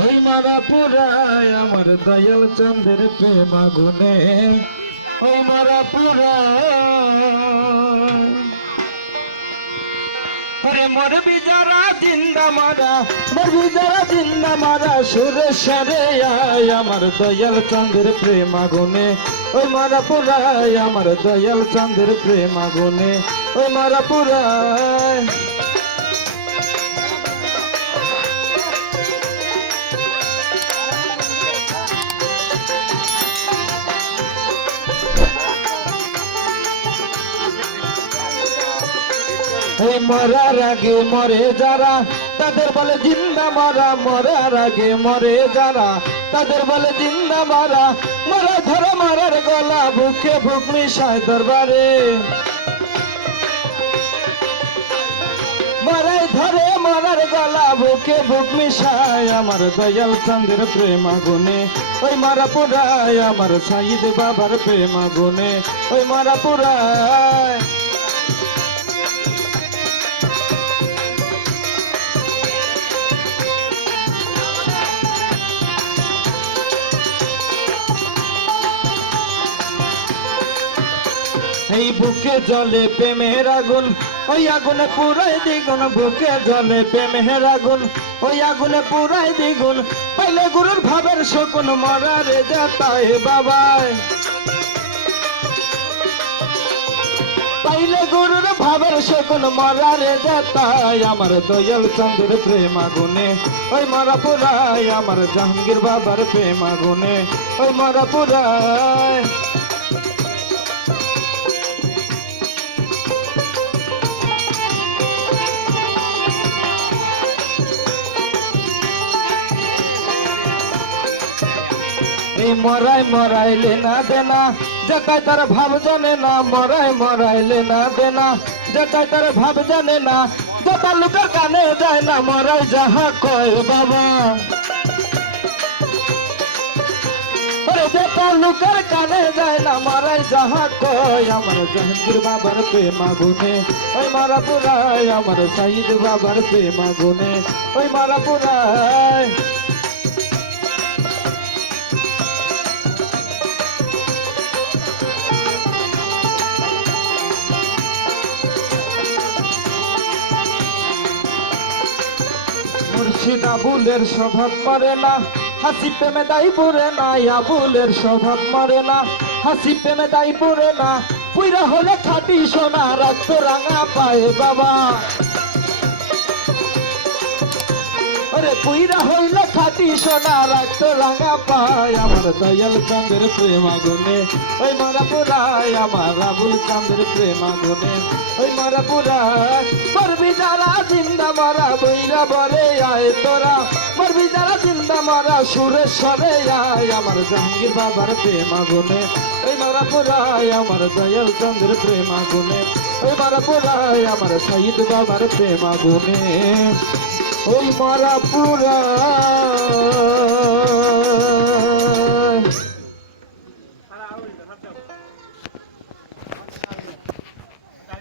ওই মারা পুরায় আমার দয়াল চন্দ্রের প্রেম আগুনে, ওই মারা পুরায় আরে মরবি যারা জিন্দা মারা, মরবি যারা জিন্দা মারা সুরেশ্বরে আয় আমার দয়াল চন্দ্রের প্রেম আগুনে, ওই মারা পুরায় আমার দয়াল চন্দ্রের প্রেম আগুনে, ওই মারা পুরায় এই মরার আগে মরে যারা তাদের বলে জিন্দা মারা, মরার আগে মরে যারা তাদের বলে জিন্দা মারা, মরা ধরা মারার গলা বুকে বুক মিশায় দরবারে, মরাই ধরে মরার গলা বুকে বুক মিশায় আমার দয়াল চন্দ্রের প্রেম আগুনে, ওই মারা পুরায় আমার সাইদ বাবার প্রেম আগুনে, ওই মারা পুরায় এই বুকে জলে প্রেমের আগুন, ওই আগুনে পুরাই দ্বিগুণ, বুকে জলে প্রেমের আগুন, ওই আগুনে পুরাই দ্বিগুণ, পাইলে গুরুর ভাবের শকুন মরারে যেতায় বাবাই, পাইলে গুরুর ভাবের শকুন মরারে যেতায় আমার দয়াল চন্দ্রের প্রেম আগুনে, ওই মরা পুরায় আমার জাহাঙ্গীর বাবার প্রেম আগুনে, ওই মরা পুরায় এই মরাই মরাইলে না দেনা যেটাই তার ভাব জানে না, মরাই মরাইলে না দেনা যেটাই তার ভাব জানে না, যেটা লোকের কানে যায় না মরাই যাহা কয় বাবা, যেটা লোকের কানে যায় না মরাই যাহা কয় আমার জাহাঙ্গীর বাবার প্রেম আগুনে, ওই মারা পুরায় আমার সাইদ বাবার প্রেম আগুনে, ওই মারা পুরায় মুর্শিদ আবুলের স্বভাব মরে না, হাসি প্রেমে দাই পড়ে না, আবুলের স্বভাব মরে না, হাসি প্রেমে দাই পড়ে না, পুইরা হলে খাটি সোনা রক্ত রাঙা পায় বাবা, ওরে পুইরা হইলে খাটি সোনা রক্ত রাঙা পায় আমার দয়াল চন্দ্রের প্রেম আগুনে, ওই মারা পুরায় আমার আবুল চন্দ্রের প্রেম আগুনে, ওই মারা পুরায় মরবি যারা জিন্দা মারা বইরা বরে আয় তোরা, মরবি যারা জিন্দা মারা সুরেশ্বরে আয় আমার জাহাঙ্গীর বাবার প্রেম আগুনে, ওই মারা পুরায় আমার দয়াল চন্দ্রের প্রেম আগুনে, ওই মারা পুরায় আমার সাইদ বাবার প্রেম আগুনে, ওই মারা পুরায়।